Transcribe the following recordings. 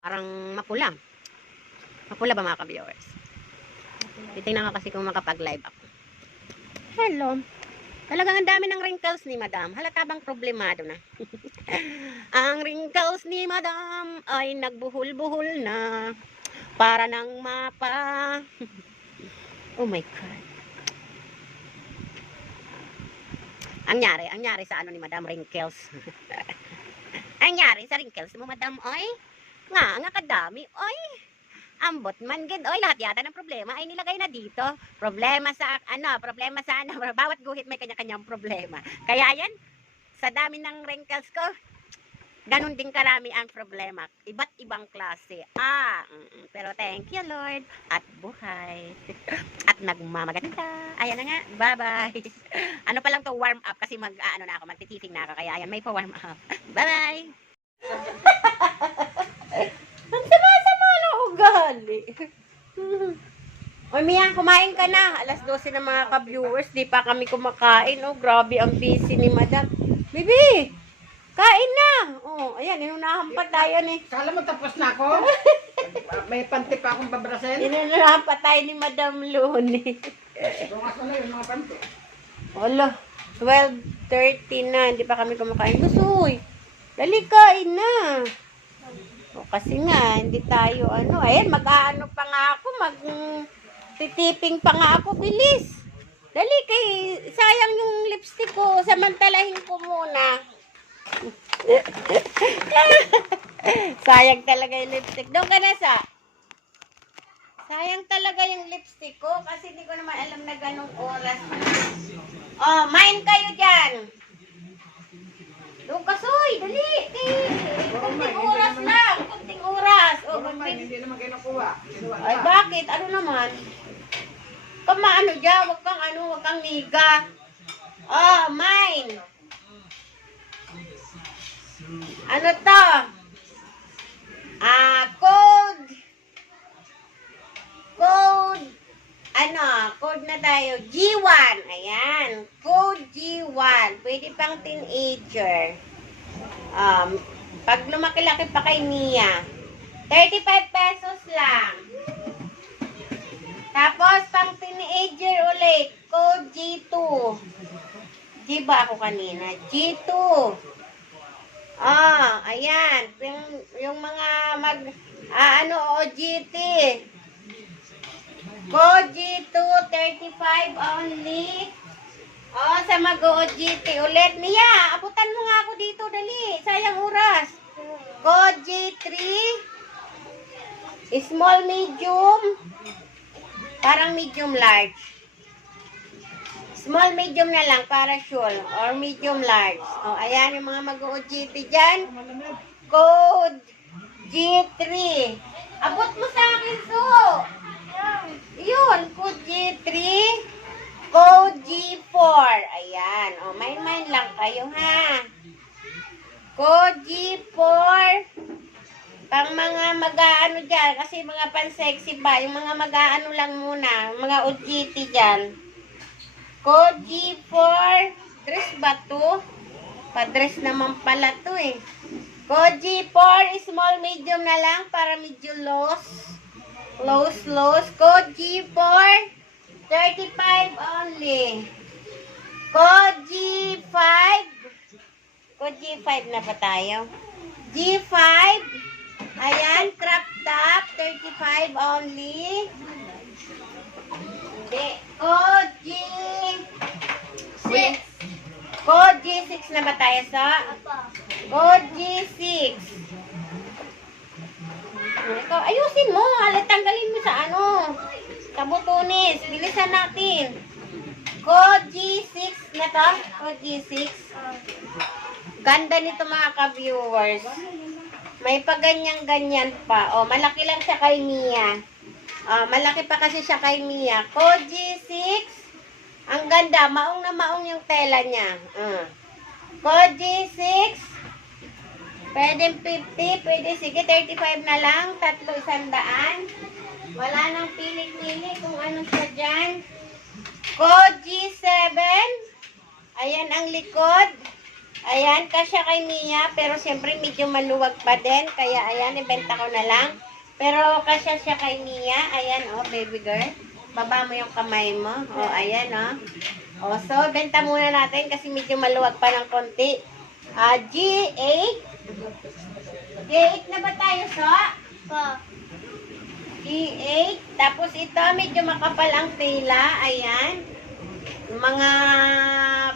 Parang mapula. Mapula ba mga ka-viewers? Titingnan ko kasi kung makapag-live ako. Hello. Talagang ang dami ng wrinkles ni Madam. Halata bang problemado na? ang wrinkles ni Madam ay nagbuhol-buhol na para ng mapa. oh my God. Ang nyari, ang nyari sa ano ni Madam wrinkles. ang nyari sa wrinkles mo, Madam, oy. Nga, nga kadami, oy. Ambot man gid, oy, lahat yata ng problema ay nilagay na dito. Problema sa, ano, problema sa, ano, bawat guhit may kanya-kanyang problema. Kaya yan, sa dami ng wrinkles ko, ganun din karami ang problema. Iba't ibang klase. Ah, pero thank you, Lord. At buhay. At nagmamaganda. Ayan na nga. Bye-bye. ano pa lang to, warm up. Kasi mag, ah, ano na ako, magtititing na ako. Kaya ayan, may pa-warm up. Bye-bye. ang sama-sama na ugali. Oy, Mia, kumain ka na. Alas 12 na mga ka-viewers. Di pa kami kumakain. Oh, grabe ang busy ni Madam. Bibi, kain na. Oh, ayan, inunahan pa tayo ni. Kala mo tapos na ako? May panty pa akong babrasin. Inunahan pa tayo ni Madam Luni. Bungas mo na yun mga panty. Wala, 12.30 na. Hindi pa kami kumakain. Gustoy, dali kain na. O, kasi nga, hindi tayo ano. Ayan, mag-aano pa nga ako. Mag titiping pa nga ako. Bilis. Dali kay, sayang yung lipstick ko. Samantalahin ko muna. sayang talaga yung lipstick. Doon ka na sa. Sayang talaga yung lipstick ko kasi hindi ko naman alam na ganong oras. Oh, main kayo dyan. Doon ka, soy. Dali. Eh, kunting oras lang. Kunting oras. Oh, Puro man, kunting... hindi naman kayo nakuha. Ay, bakit? Ano naman? Kama ano dyan, wag kang ano, wag kang niga. Oh, mine. Ano to? Ah, code. Code. Ano, na tayo. G1. Ayan. Code G1. Pwede pang teenager. Um, pag lumaki-laki pa kay Mia. 35 pesos lang. Tapos, pang teenager ulit, code G2. G ba ako kanina? G2. Ah, ayan. Yung, yung mga mag, ah, ano, OGT. Code G2, 35 only. Oh, sa mag-OGT ulit. Mia, abutan mo nga ako dito, dali. Sayang oras. Code G3. Small, medium. Parang medium large. Small, medium na lang para sure. Or medium large. O, ayan yung mga mag-OGT dyan. Code G3. Abot mo sa akin, so. Yun, code G3. Code G4. Ayan. O, main-main lang kayo, ha. Code G4 pang mga mag-aano dyan, kasi mga pan-sexy ba, yung mga mag-aano lang muna, mga OGT dyan. Code G4, dress ba to? Pa-dress naman pala to eh. Code G4, small, medium na lang para medyo loose. Loose, loose. Code G4, 35 only. Code G5, Code G5 na pa tayo. G5, Ayan, crop top, 35 only. Hindi. Code G... Six. Code G6 na ba tayo sa? Code G6. Ikaw, ayusin mo. Alat, tanggalin mo sa ano. Sa butones. Bilisan natin. Code G6 na to. Code G6. Ganda nito mga ka-viewers. May paganyan-ganyan pa. O, malaki lang siya kay Mia. O, malaki pa kasi siya kay Mia. Code G6. Ang ganda. Maong na maong yung tela niya. Uh. Code G6. Pwede 50. Pwede, sige, 35 na lang. Tatlo, isandaan. Wala nang pili-pili kung ano siya dyan. Code G7. Ayan ang likod. Ayan, kasya kay Mia, pero siyempre medyo maluwag pa din. Kaya ayan, ibenta ko na lang. Pero kasya siya kay Mia. Ayan, oh, baby girl. Baba mo yung kamay mo. Oh, ayan, oh. Oh, so, benta muna natin kasi medyo maluwag pa ng konti. Ah, G8. G8 na ba tayo, so? Po. G8. Tapos ito, medyo makapal ang tela. Ayan. Mga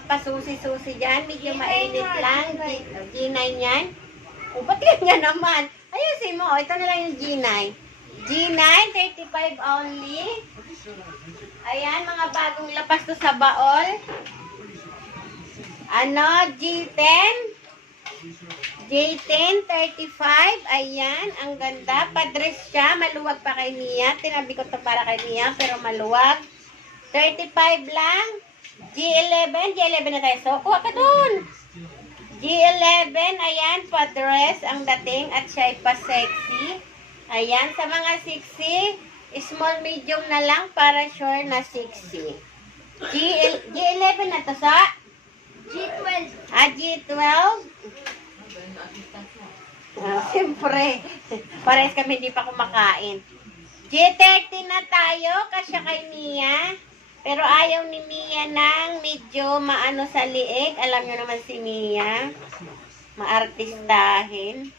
pasusi-susi dyan. Medyo mainit lang. G- G9 yan. O, ba't ganyan naman? Ayusin mo. O, ito na lang yung G9. G9, 35 only. Ayan, mga bagong lapas to sa baol. Ano, G10. J10, 35. Ayan, ang ganda. Padres siya. Maluwag pa kay Mia. Tinabi ko to para kay Mia, pero maluwag. 35 lang. G11. G11 na tayo. So, kuha ka dun. G11. Ayan, padres ang dating at siya ay pa-sexy. Ayan, sa mga sexy, small medium na lang para sure na sexy. G G11 na to sa? G12. Ah, G12. Ah, siyempre. Pares kami hindi pa kumakain. G30 na tayo, kasya kay Mia. Pero ayaw ni Mia ng medyo maano sa liig. Alam nyo naman si Mia. Maartistahin.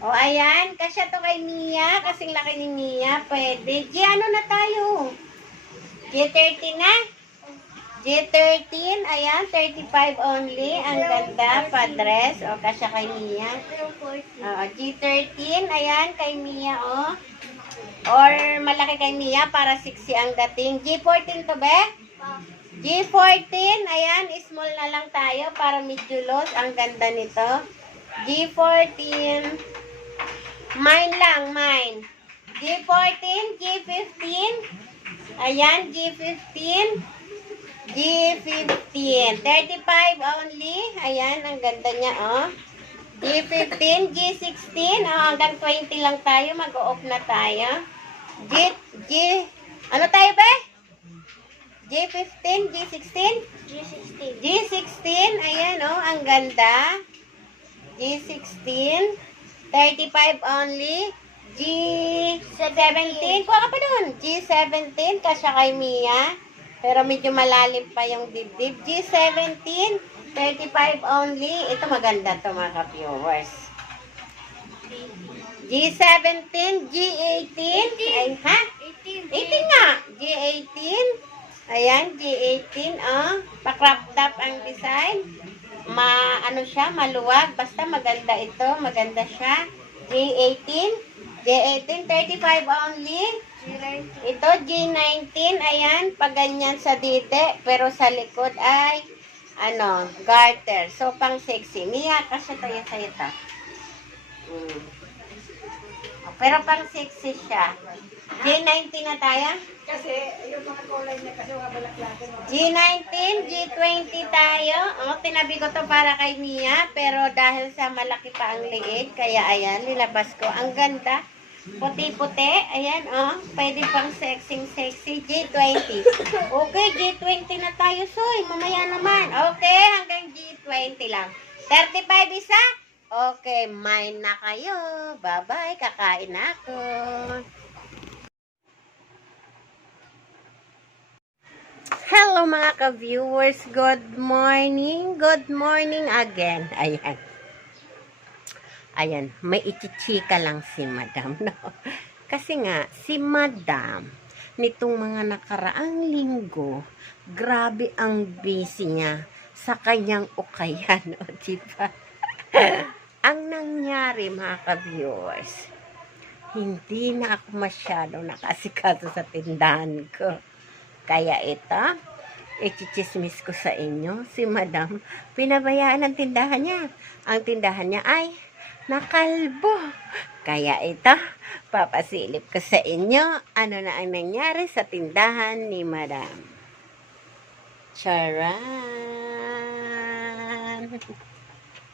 O, ayan. Kasya to kay Mia. Kasing laki ni Mia. Pwede. G ano na tayo? G30 na? G13, ayan, 35 only. Ang ganda, padres. O, kasya kay Mia. Ito yung 40. Oo, G13, ayan, kay Mia, o. Or malaki kay Mia para 60 ang dating. G14 to, be? Po. G14, ayan, small na lang tayo para medyo loose. Ang ganda nito. G14, mine lang, mine. G14, G15, ayan, G15, G15, 35 only. Ayan, ang ganda niya, oh. G15, G16, oh, hanggang 20 lang tayo, mag-off na tayo. G, G, ano tayo ba? G15, G16, G16. G16, ayan oh, ang ganda. G16, 35 only. G17, kuha ka pa dun. G17, kasya kay Mia. Pero medyo malalim pa yung dibdib. G17, 35 only. Ito maganda to mga ka-viewers. G17, G18, ay ha? 18. 18 nga. G18. Ayan, G18, oh. Pa-crop top ang design. Ma, ano siya, maluwag. Basta maganda ito. Maganda siya. G18. G18, 35 only. G19. Ito, G19. Ayan, pag ganyan sa dite. Pero sa likod ay, ano, garter. So, pang sexy. Mia, kasi tayo sa'yo to. Mm. Pero pang sexy siya. G19 na tayo. Kasi yung mga kulay niya kasi mga balaklakin. mga- G19, G20 tayo. Oh, tinabi ko to para kay Mia, pero dahil sa malaki pa ang liig, kaya ayan, nilabas ko. Ang ganda. Puti-puti. Ayan, oh. Pwede pang sexy sexy. G20. Okay, G20 na tayo, Soy. Mamaya naman. Okay, hanggang G20 lang. 35 isa? Okay, mine na kayo. Bye-bye. Kakain na ako. Hello mga ka-viewers, good morning, good morning again. Ayan. Ayan, may ichichika lang si madam. No? Kasi nga, si madam, nitong mga nakaraang linggo, grabe ang busy niya sa kanyang ukayan. O, diba? ang nangyari mga ka-viewers, hindi na ako masyado nakasikaso sa tindahan ko. Kaya ito, ichichismis ko sa inyo, si madam, pinabayaan ang tindahan niya. Ang tindahan niya ay nakalbo. Kaya ito, papasilip ko sa inyo, ano na ang nangyari sa tindahan ni madam. Charan!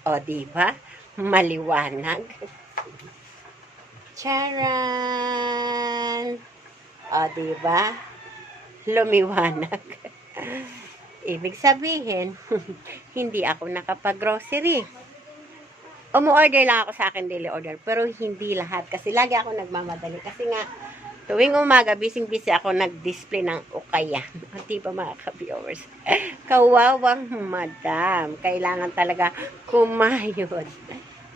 O, di ba? Maliwanag. Charan! O, di ba? lumiwanag. ibig sabihin, hindi ako nakapag-grocery. Umu-order lang ako sa akin daily order, pero hindi lahat. Kasi lagi ako nagmamadali. Kasi nga, tuwing umaga, bising-busy ako nag-display ng ukaya. At di ba mga ka-viewers? Kawawang madam. Kailangan talaga kumayod.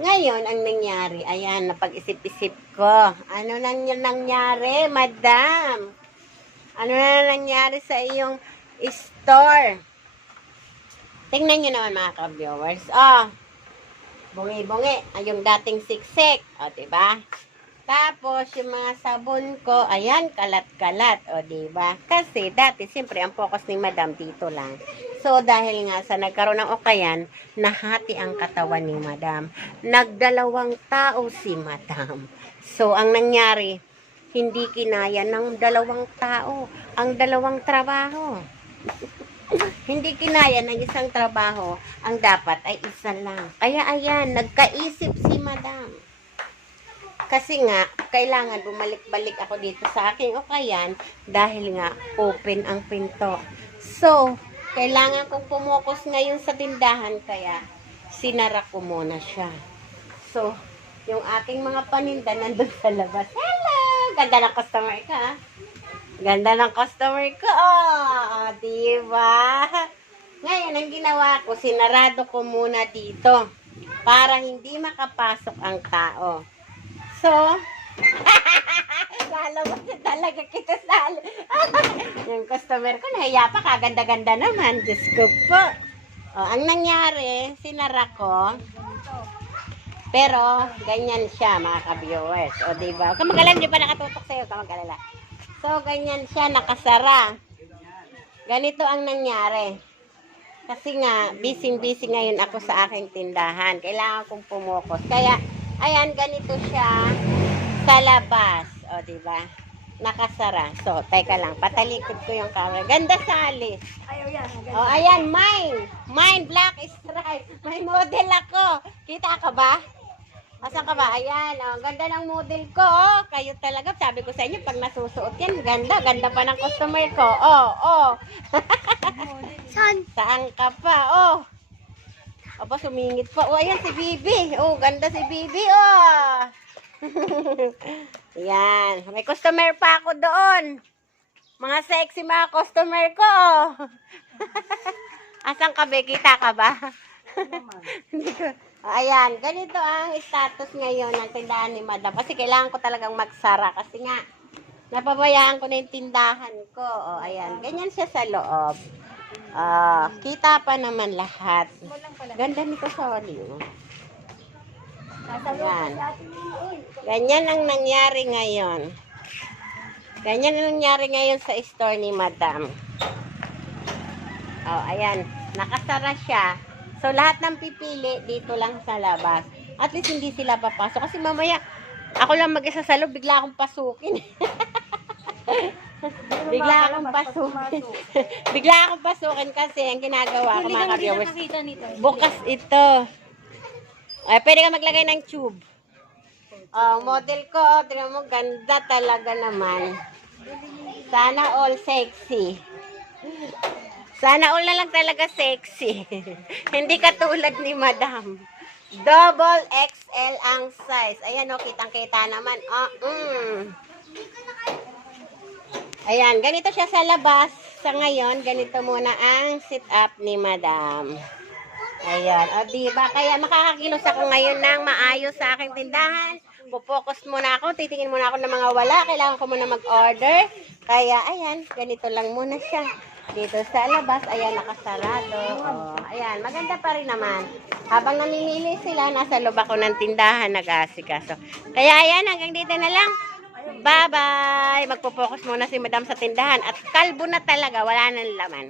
Ngayon, ang nangyari, ayan, napag-isip-isip ko. Ano nang nangyari, madam? Ano na nangyari sa iyong store? Tingnan nyo naman mga ka-viewers. Oh, bungi-bungi. Ay, yung dating siksik. O, diba? Tapos, yung mga sabon ko, ayan, kalat-kalat. O, diba? Kasi, dati, siyempre, ang focus ni madam dito lang. So, dahil nga sa nagkaroon ng okayan, nahati ang katawan ni madam. Nagdalawang tao si madam. So, ang nangyari, hindi kinaya ng dalawang tao ang dalawang trabaho. Hindi kinaya ng isang trabaho, ang dapat ay isa lang. Kaya ayan, nagkaisip si madam. Kasi nga, kailangan bumalik-balik ako dito sa aking okayan dahil nga open ang pinto. So, kailangan kong pumokos ngayon sa tindahan kaya sinara ko muna siya. So, yung aking mga paninda nandun sa labas. Hello! Ganda ng customer ka. Ganda ng customer ko. Oh, di ba? Ngayon, ang ginawa ko, sinarado ko muna dito para hindi makapasok ang tao. So, lalabas na talaga kita sa yung customer ko, nahiya pa, kaganda-ganda naman. Diyos ko po. Oh, ang nangyari, sinara ko, pero, ganyan siya, mga ka-viewers. O, diba? Huwag ka mag-alala, ba nakatutok sa'yo? Huwag ka mag-alala. So, ganyan siya, nakasara. Ganito ang nangyari. Kasi nga, busy-busy ngayon ako sa aking tindahan. Kailangan kong pumukos. Kaya, ayan, ganito siya sa labas. O, diba? Nakasara. So, teka lang, patalikod ko yung camera. Ganda sa alis. Ayaw yan. Oh, ayan, mine. Mine, black stripe. May model ako. Kita ka ba? Asan ka ba? Ayan, oh, ang ganda ng model ko. Oh. Kayo talaga, sabi ko sa inyo, pag nasusuot yan, ganda. Ganda pa ng customer ko. Oh, oh. San? Saan ka pa? Oh. Aba, sumingit pa. Oh, ayan si Bibi. Oh, ganda si Bibi, oh. Yan. May customer pa ako doon. Mga sexy mga customer ko. oh. Asan ka, Be? Kita ka ba? Hindi ko- Ayan, ganito ang status ngayon ng tindahan ni Madam. Kasi kailangan ko talagang magsara. Kasi nga, napabayaan ko na yung tindahan ko. O, ayan. Ganyan siya sa loob. Ah, kita pa naman lahat. Ganda nito sa oh. Ayan. Ganyan ang nangyari ngayon. Ganyan ang nangyari ngayon sa store ni Madam. Oh, ayan. Nakasara siya. So, lahat ng pipili dito lang sa labas. At least hindi sila papasok. Kasi mamaya, ako lang mag-isa sa loob, bigla akong pasukin. bigla akong pasukin. bigla akong pasukin kasi ang ginagawa ko mga ka-viewers, bukas ito. Ay, pwede ka maglagay ng tube. Oh, model ko, tingnan mo, ganda talaga naman. Sana all sexy. Sana all na lang talaga sexy. Hindi katulad ni Madam. Double XL ang size. Ayan o, kitang-kita naman. Oh, mm. Ayan, ganito siya sa labas. Sa ngayon, ganito muna ang sit-up ni Madam. Ayan, o diba? Kaya makakakilos ako ngayon ng maayos sa aking tindahan. Pupokus muna ako, titingin muna ako ng mga wala. Kailangan ko muna mag-order. Kaya, ayan, ganito lang muna siya. Dito sa labas, ayan, nakasarado. O, ayan, maganda pa rin naman. Habang namimili sila, nasa loob ako ng tindahan, nag-aasikaso. Kaya, ayan, hanggang dito na lang. Bye-bye! Magpo-focus muna si madam sa tindahan. At kalbo na talaga, wala nang laman.